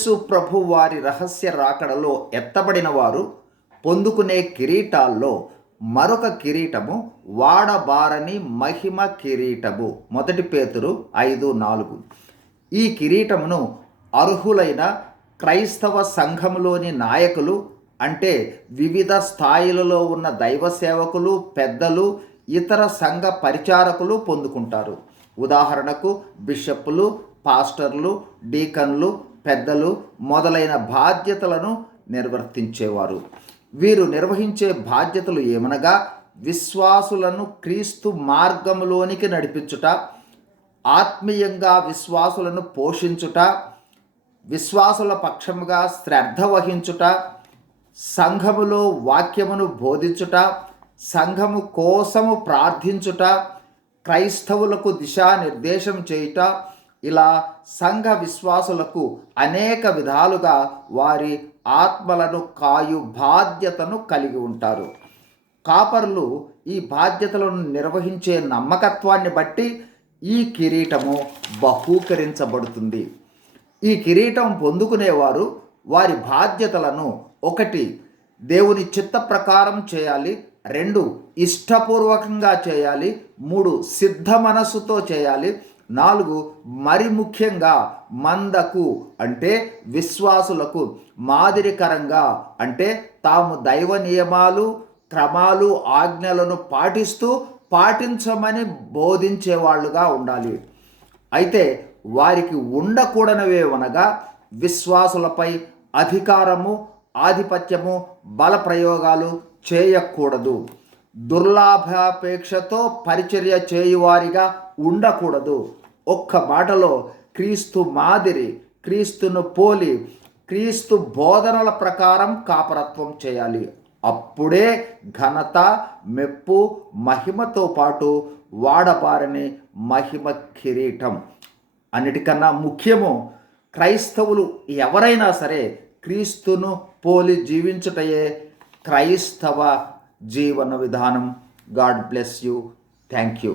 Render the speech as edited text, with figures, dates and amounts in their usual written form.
యేసు ప్రభు వారి రహస్య రాకడలో ఎత్తబడిన వారు పొందుకునే కిరీటాల్లో మరొక కిరీటము వాడబారని మహిమ కిరీటము. 1 పేతురు 5:4. ఈ కిరీటమును అర్హులైన క్రైస్తవ సంఘములోని నాయకులు, అంటే వివిధ స్థాయిలలో ఉన్న దైవ సేవకులు, పెద్దలు, ఇతర సంఘ పరిచారకులు పొందుకుంటారు. ఉదాహరణకు బిషప్పులు, పాస్టర్లు, డీకన్లు, పెద్దలు మొదలైన బాధ్యతలను నిర్వర్తించేవారు. వీరు నిర్వహించే బాధ్యతలు ఏమనగా విశ్వాసులను క్రీస్తు మార్గములోనికి నడిపించుట, ఆత్మీయంగా విశ్వాసులను పోషించుట, విశ్వాసుల పక్షముగా శ్రద్ధ వహించుట, సంఘములో వాక్యమును బోధించుట, సంఘము కోసము ప్రార్థించుట, క్రైస్తవులకు దిశానిర్దేశం చేయుట, ఇలా సంఘ విశ్వాసులకు అనేక విధాలుగా వారి ఆత్మలను కాయు బాధ్యతను కలిగి ఉంటారు. కాపరులు ఈ బాధ్యతలను నిర్వహించే నమ్మకత్వాన్ని బట్టి ఈ కిరీటము బహూకరించబడుతుంది. ఈ కిరీటం పొందుకునేవారు వారి బాధ్యతలను 1 దేవుని చిత్త ప్రకారం చేయాలి, 2 ఇష్టపూర్వకంగా చేయాలి, 3 సిద్ధ మనస్సుతో చేయాలి, 4 మరి ముఖ్యంగా మందకు అంటే విశ్వాసులకు మాదిరికరంగా, అంటే తాము దైవ నియమాలు, క్రమాలు, ఆజ్ఞలను పాటించమని బోధించేవాళ్ళుగా ఉండాలి. అయితే వారికి ఉండకూడనివేమనగా విశ్వాసులపై అధికారము, ఆధిపత్యము, బల ప్రయోగాలు చేయకూడదు. దుర్లాభాపేక్షతో పరిచర్య చేయువారిగా ఉండకూడదు. ఒక్క మాటలో క్రీస్తు మాదిరి, క్రీస్తును పోలి, క్రీస్తు బోధనల ప్రకారం కాపరత్వం చేయాలి. అప్పుడే ఘనత, మెప్పు, మహిమతో పాటు వాడబారని మహిమ కిరీటం. అన్నిటికన్నా ముఖ్యము, క్రైస్తవులు ఎవరైనా సరే క్రీస్తును పోలి జీవించుటయే క్రైస్తవ జీవన విధానం. God bless you. Thank you.